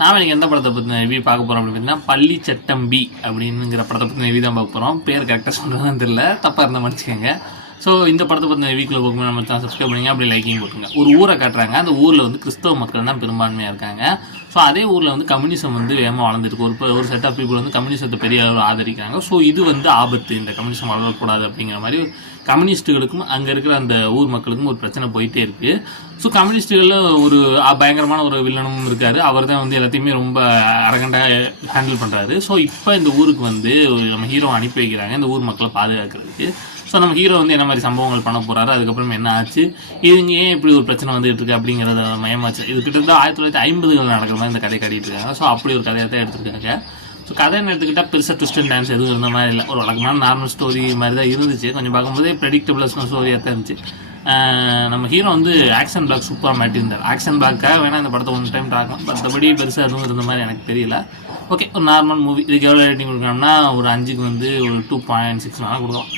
நாம் எனக்கு எந்த படத்தை பற்றின ரிவ்யூ பார்க்க போகிறோம் அப்படின்னு பார்த்தீங்கன்னா பள்ளி சட்டம்பி அப்படிங்கிற படத்தை பற்றின ரிவ்யூ தான் பார்க்க போகிறோம். பேர் கரெக்டாக சொல்கிறதுன்னு தெரியல, தப்பாக இருந்தால் மன்னிச்சுக்கோங்க. ஸோ இந்த படத்தை பற்றின ரிவ்யூக்கில் போகும்போது நம்ம தான் சப்ஸ்கிரைப் பண்ணிங்க, அப்படி லைக்கிங் போட்டுங்க. ஒரு ஊரை காட்டுறாங்க, அந்த ஊரில் வந்து கிறிஸ்தவ மக்கள் தான் பெரும்பான்மையாக இருக்காங்க. ஸோ அதே ஊரில் வந்து கம்யூனிசம் வந்து வேகமாக வளர்ந்துருக்கு. ஒரு செட் ஆஃப் பீப்புள் வந்து கம்யூனிசத்தை பெரிய அளவில் ஆதரிக்கிறாங்க. ஸோ இது வந்து ஆபத்து, இந்த கம்யூனிசம் வளரக்கூடாது அப்படிங்கிற மாதிரி கம்யூனிஸ்ட்டுகளுக்கும் அங்கே இருக்கிற அந்த ஊர் மக்களுக்கும் ஒரு பிரச்சனை போயிட்டே இருக்குது. ஸோ கம்யூனிஸ்ட்டுகளில் ஒரு பயங்கரமான ஒரு வில்லனும் இருக்கார். அவர் தான் வந்து எல்லாத்தையுமே ரொம்ப அரகண்டாக ஹேண்டில் பண்ணுறாரு. ஸோ இப்போ இந்த ஊருக்கு வந்து நம்ம ஹீரோ அனுப்பி வைக்கிறாங்க இந்த ஊர் மக்களை பாதுகாக்கிறதுக்கு. ஸோ நம்ம ஹீரோ வந்து என்ன மாதிரி சம்பவங்கள் பண்ண போகிறாரு, அதுக்கப்புறம் என்ன ஆச்சு, இதுங்க ஏன் இப்படி ஒரு பிரச்சனை வந்துட்டு இருக்கு அப்படிங்கிறத மையமாச்சு. இது கிட்டத்தட்ட 1950கள் நடக்கிற மாதிரி இந்த கதை காட்டிட்டு இருக்காங்க. ஸோ அப்படி ஒரு கதையை தான் எடுத்துருக்காங்க. ஸோ கதைன்னு எடுத்துக்கிட்டால் பெருசாக ட்விஸ்ட் அண்ட் டான்ஸ் எதுவும் இருந்த மாதிரி இல்லை. ஒரு வழக்கமான நார்மல் ஸ்டோரி மாதிரி தான் இருந்துச்சு. கொஞ்சம் பார்க்கும்போதே ப்ரெடிக்டபிளாக ஸ்டோரியாக தான் இருந்துச்சு. நம்ம ஹீரோ வந்து ஆக்ஷன் பிளாக் சூப்பராக மாட்டியிருந்தார். ஆக்ஷன் பிளாக்காக வேணால் இந்த படத்தை ஒன் டைம் பார்க்கலாம். மற்றபடி பெருசாக எதுவும் இருந்த மாதிரி எனக்கு தெரியல. ஓகே, ஒரு நார்மல் மூவி. இதுக்கு எவ்வளோ ரேட்டிங் கொடுக்கணும்னா ஒரு 5க்கு வந்து ஒரு 2.6 கொடுக்கலாம்.